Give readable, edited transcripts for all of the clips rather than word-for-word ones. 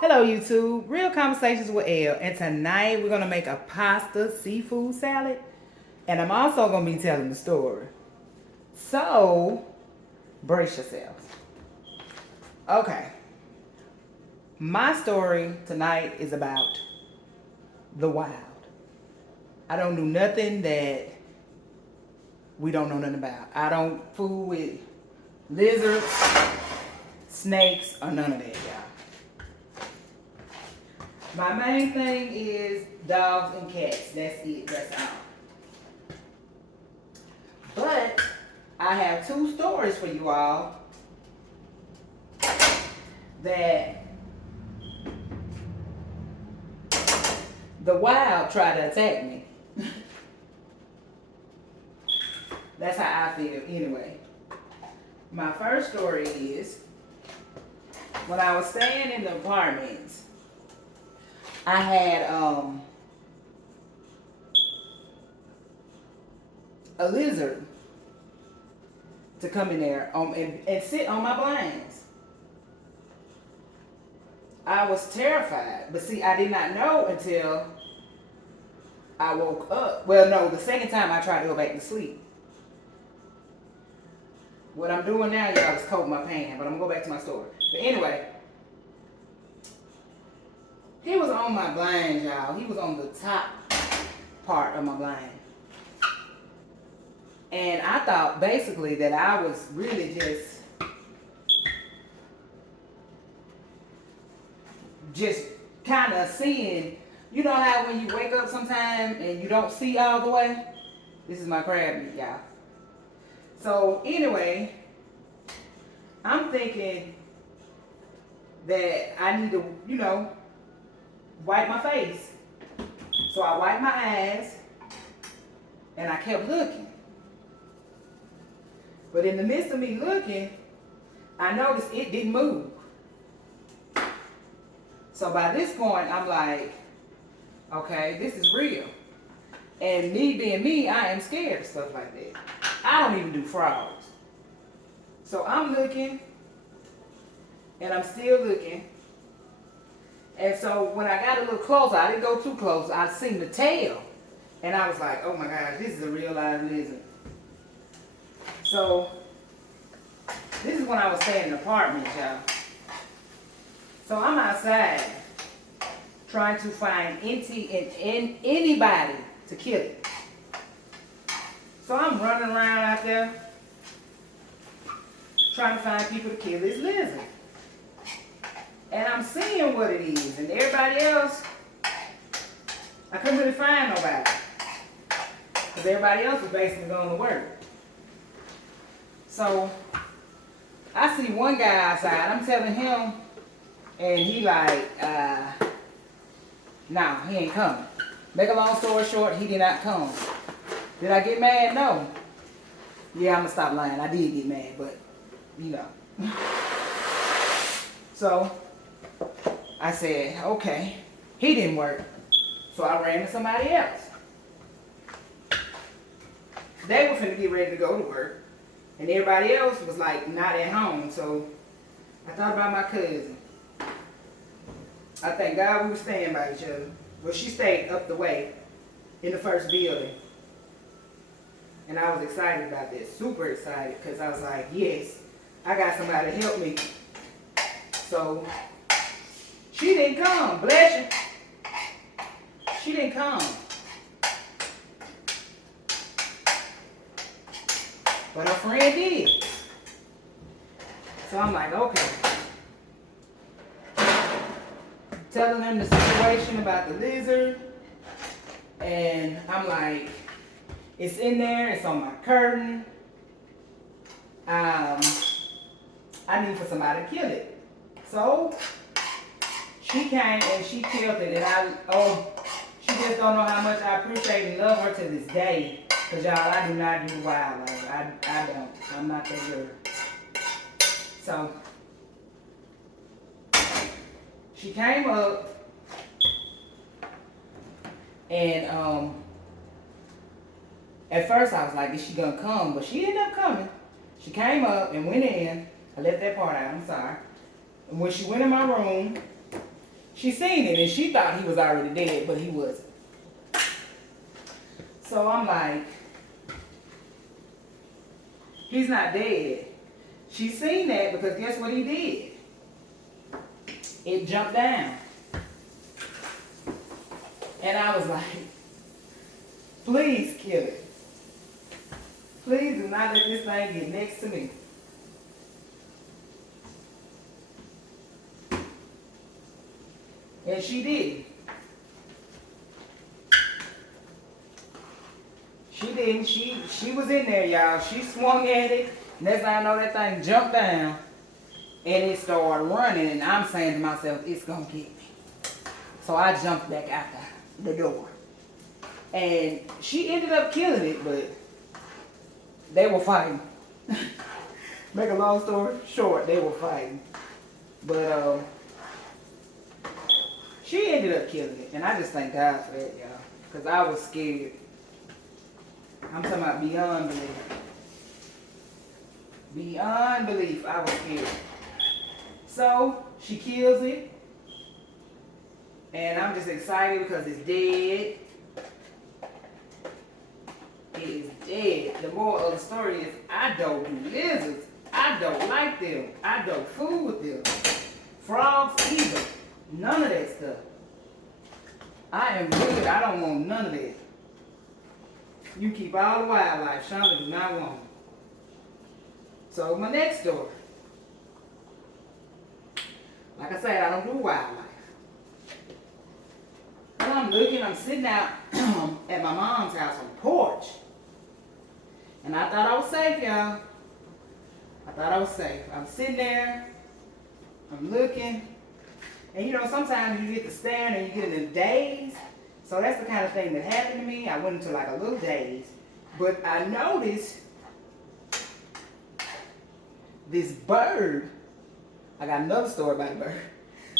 Hello YouTube, Real Conversations with Elle, and tonight we're going to make a pasta seafood salad, and I'm also going to be telling the story. So, brace yourselves. Okay, my story tonight is about the wild. I don't do nothing that we don't know nothing about. I don't fool with lizards, snakes, or none of that, y'all. My main thing is dogs and cats. That's it. That's all. But I have two stories for you all that the wild tried to attack me. That's how I feel anyway. My first story is when I was staying in the apartments, I had a lizard to come in there and sit on my blinds. I was terrified, but see, I did not know until I woke up. Well, no, the second time I tried to go back to sleep. What I'm doing now, y'all, is coating my pan, but I'm gonna go back to my story. But anyway, he was on my blind, y'all. He was on the top part of my blind. And I thought basically that I was really just kind of seeing, you know how when you wake up sometime and you don't see all the way? This is my crab meat, y'all. So anyway, I'm thinking that I need to, wipe my face. So I wiped my eyes and I kept looking. But in the midst of me looking, I noticed it didn't move. So by this point, I'm like, okay, this is real. And me being me, I am scared of stuff like that. I don't even do frogs. So I'm looking, and I'm still looking. And so when I got a little closer, I didn't go too close, I seen the tail. And I was like, oh my gosh, this is a real live lizard. So this is when I was staying in the apartment, y'all. So I'm outside trying to find anybody to kill it. So I'm running around out there trying to find people to kill this lizard. And I'm seeing what it is. And everybody else, I couldn't really find nobody. Because everybody else was basically going to work. So I see one guy outside. I'm telling him, and he like, no, he ain't coming. Make a long story short, he did not come. Did I get mad? No. Yeah, I'm gonna stop lying. I did get mad, but So I said, okay, he didn't work. So I ran to somebody else. They were finna get ready to go to work. And everybody else was like not at home. So I thought about my cousin. I thank God we were staying by each other. Well, she stayed up the way in the first building. And I was excited about this, super excited, because I was like, yes, I got somebody to help me. So she didn't come, bless you. She didn't come. But her friend did. So I'm like, okay. Telling them the situation about the lizard. And I'm like, it's in there, it's on my curtain. I need for somebody to kill it. So she came and she killed it. And she just don't know how much I appreciate and love her to this day. Because y'all, I do not do wildlife. I don't. I'm not that girl. So she came up and at first I was like, is she gonna come? But she ended up coming. She came up and went in. I left that part out, I'm sorry. And when she went in my room, She seen it and she thought he was already dead, but he wasn't. So I'm like, he's not dead. She seen that because guess what he did? It jumped down. And I was like, please kill it. Please do not let this thing get next to me. And she did. She didn't. She was in there, y'all. She swung at it. Next thing I know, that thing jumped down. And it started running. And I'm saying to myself, it's going to get me. So I jumped back out the door. And she ended up killing it, but they were fighting. Make a long story short, they were fighting. But she ended up killing it. And I just thank God for that, y'all. Because I was scared. I'm talking about beyond belief. Beyond belief, I was scared. So, she kills it. And I'm just excited because it's dead. It is dead. The moral of the story is I don't do lizards. I don't like them. I don't fool with them. Frogs either. None of that stuff. I am good. I don't want none of that. You keep all the wildlife. Shonda do not want it. So my next story. Like I said, I don't do wildlife. Well, I'm looking, I'm sitting out at my mom's house on the porch. And I thought I was safe, y'all. I thought I was safe. I'm sitting there, I'm looking. And you know, sometimes you get to staring and you get in a daze. So that's the kind of thing that happened to me. I went into like a little daze. But I noticed this bird. I got another story about a bird.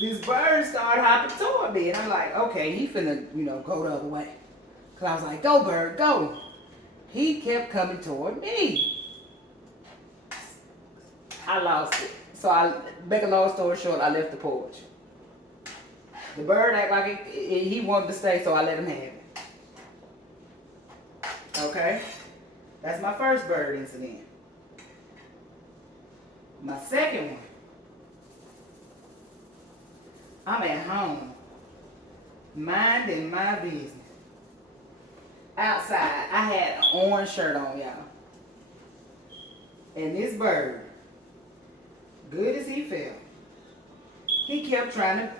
This bird started hopping toward me. And I'm like, okay, he finna, go the other way. Because I was like, go bird, go. He kept coming toward me. I lost it. So I make a long story short, I left the porch. The bird acted like he wanted to stay, so I let him have it. Okay? That's my first bird incident. My second one. I'm at home, minding my business. Outside, I had an orange shirt on, y'all. And this bird, good as he felt, he kept trying to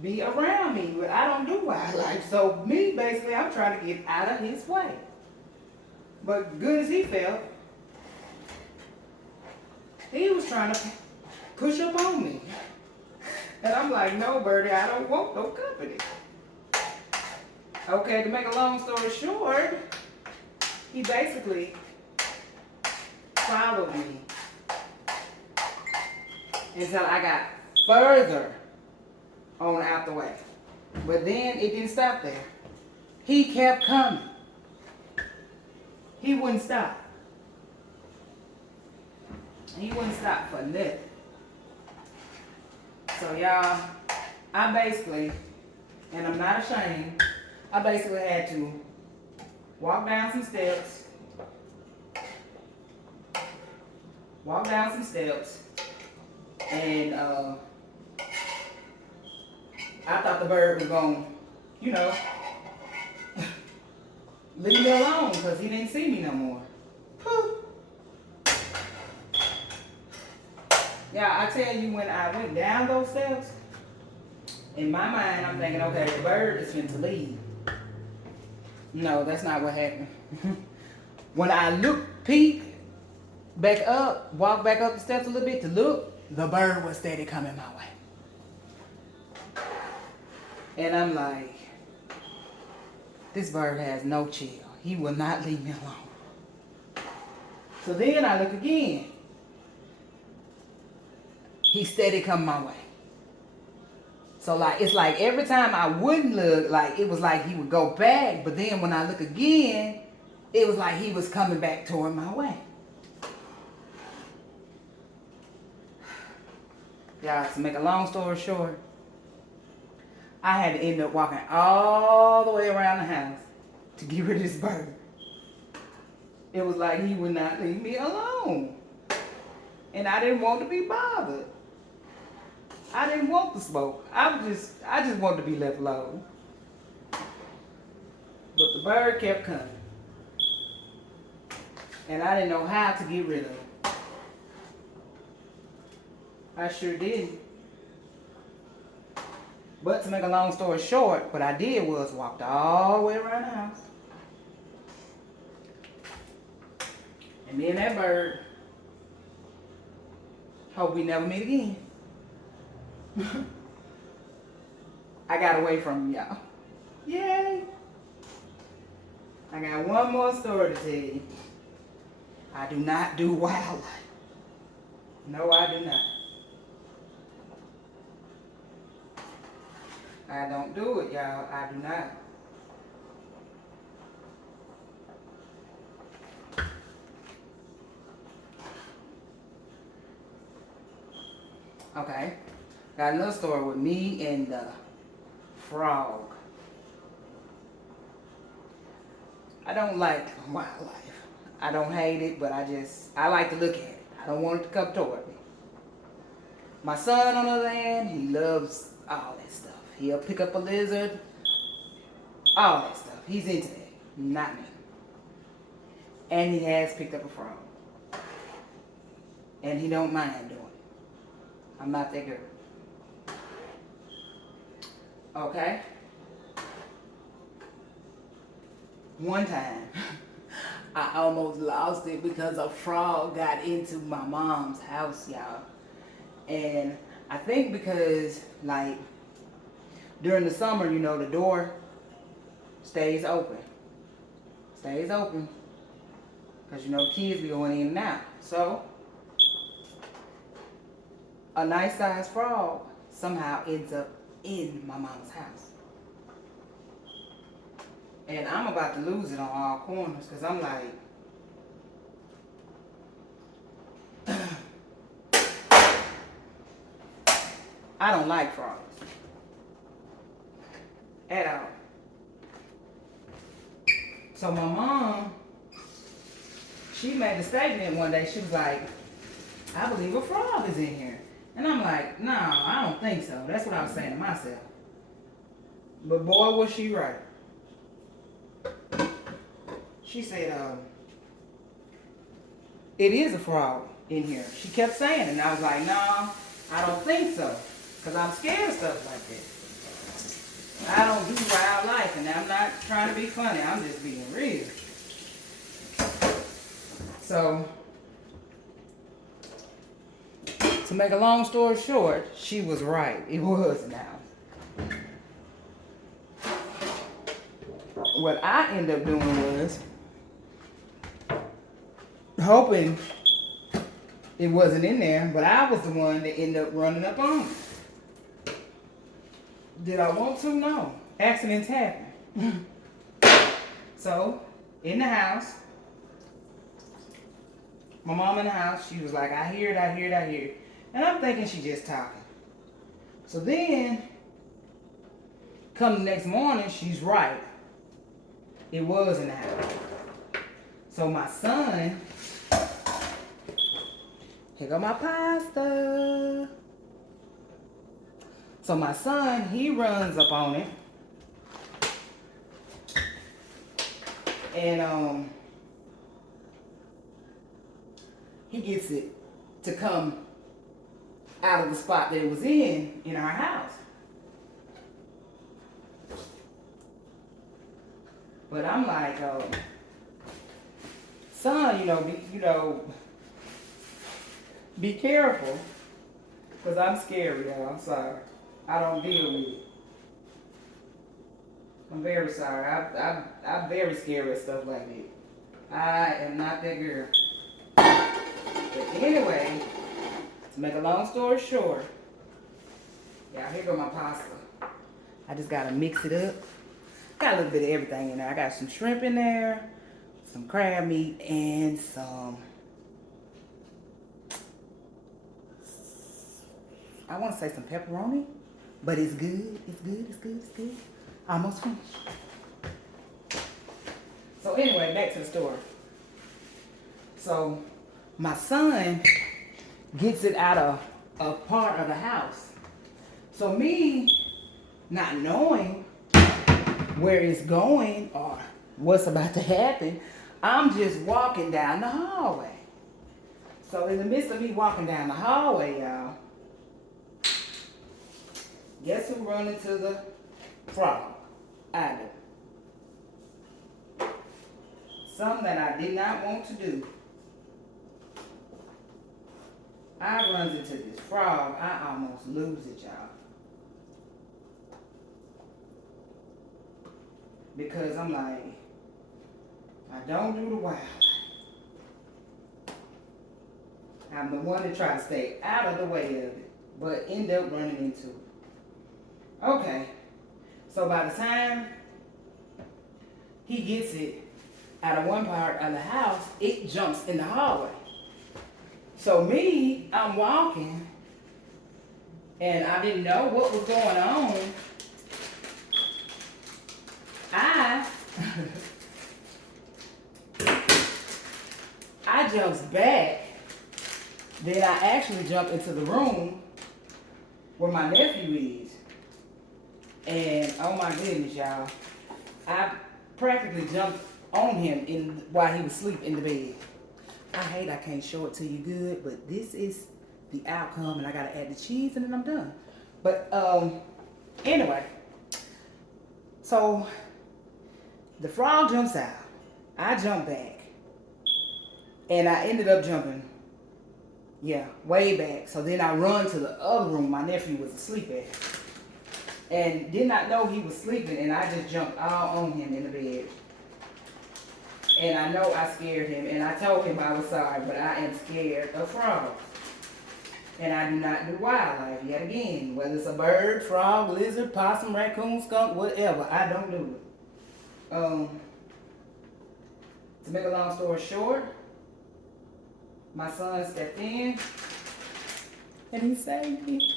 be around me, but I don't do wildlife. So me, basically, I'm trying to get out of his way. But good as he felt, he was trying to push up on me. And I'm like, no, birdie, I don't want no company. Okay, to make a long story short, he basically followed me until I got further on out the way. But then it didn't stop there. He kept coming. He wouldn't stop. He wouldn't stop for nothing. So y'all, I basically, and I'm not ashamed, I basically had to walk down some steps, and I thought the bird was going to, leave me alone because he didn't see me no more. Yeah, I tell you, when I went down those steps, in my mind, I'm thinking, okay, the bird is meant to leave. No, that's not what happened. When I peeked back up, walked back up the steps a little bit to look, the bird was steady coming my way. And I'm like, this bird has no chill. He will not leave me alone. So then I look again. He steady come my way. So it's like every time I wouldn't look, it was like he would go back, but then when I look again, it was like he was coming back toward my way. Y'all, to make a long story short, I had to end up walking all the way around the house to get rid of this bird. It was like he would not leave me alone. And I didn't want to be bothered. I didn't want the smoke. I just wanted to be left alone. But the bird kept coming. And I didn't know how to get rid of him. I sure didn't. But to make a long story short, what I did was walked all the way around the house. And me and that bird, hope we never meet again. I got away from him, y'all. Yay! I got one more story to tell you. I do not do wildlife. No, I do not. I don't do it, y'all. I do not. Okay. Got another story with me and the frog. I don't like wildlife. I don't hate it, but I like to look at it. I don't want it to come toward me. My son, on the other hand, he loves all that stuff. He'll pick up a lizard, all that stuff. He's into that, not me. And he has picked up a frog. And he don't mind doing it. I'm not that girl. Okay? One time, I almost lost it because a frog got into my mom's house, y'all. And I think because, like, during the summer, you know, the door stays open. Stays open. Because, you know, kids be going in and out. So, a nice sized frog somehow ends up in my mom's house. And I'm about to lose it on all corners because I'm like, I don't like frogs. At all. So my mom, she made a statement one day. She was like, I believe a frog is in here. And I'm like, no, I don't think so. That's what I was saying to myself. But boy, was she right. She said, it is a frog in here. She kept saying it. And I was like, no, I don't think so. Because I'm scared of stuff like that. I don't do wildlife. And I'm not trying to be funny. I'm just being real. So, to make a long story short, she was right. It was an house. What I ended up doing was hoping it wasn't in there, but I was the one that ended up running up on it. Did I want to? No. Accidents happen. So, in the house, my mom in the house, she was like, I hear it, I hear it, I hear it. And I'm thinking she's just talking. So then, come the next morning, she's right. It was in the house. So my son, here go my pasta. So my son, he runs up on it. And he gets it to come out of the spot that it was in our house. But I'm like, son, be careful, because I'm scary, y'all. I'm sorry. I don't deal with it. I'm very sorry. I'm very scary at stuff like that. I am not that girl. But anyway, to make a long story short, y'all, here go my pasta. I just gotta mix it up. Got a little bit of everything in there. I got some shrimp in there, some crab meat, and some, I want to say some pepperoni. But it's good. It's good. It's good. It's good. Almost finished. So anyway, back to the story. So my son gets it out of a part of the house. So me not knowing where it's going or what's about to happen, I'm just walking down the hallway. So in the midst of me walking down the hallway, y'all, guess who run into the frog? I do. Something that I did not want to do. I runs into this frog. I almost lose it, y'all. Because I'm like, I don't do the wild. I'm the one that try to stay out of the way of it, but end up running into it. Okay, so by the time he gets it out of one part of the house, it jumps in the hallway. So me, I'm walking, and I didn't know what was going on. I jumps back. Then I actually jump into the room where my nephew is. And oh my goodness, y'all. I practically jumped on him while he was asleep in the bed. I can't show it to you good, but this is the outcome, and I gotta add the cheese and then I'm done. But anyway, so the frog jumps out. I jump back. And I ended up jumping, way back. So then I run to the other room my nephew was asleep at. And did not know he was sleeping, and I just jumped all on him in the bed. And I know I scared him, and I told him I was sorry, but I am scared of frogs. And I do not do wildlife yet again. Whether it's a bird, frog, lizard, possum, raccoon, skunk, whatever, I don't do it. To make a long story short, my son stepped in and he saved me.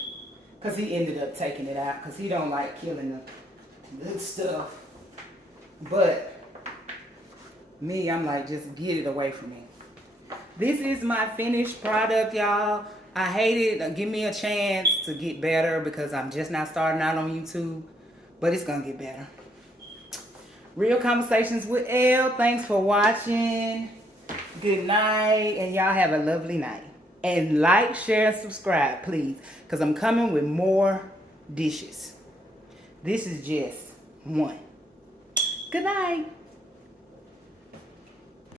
Because he ended up taking it out because he don't like killing the good stuff. But me, I'm like, just get it away from me. This is my finished product, y'all. I hate it. Give me a chance to get better because I'm just not starting out on YouTube. But it's going to get better. Real Conversations with Elle. Thanks for watching. Good night. And y'all have a lovely night. And like, share, and subscribe, please. Because I'm coming with more dishes. This is just one. Good night.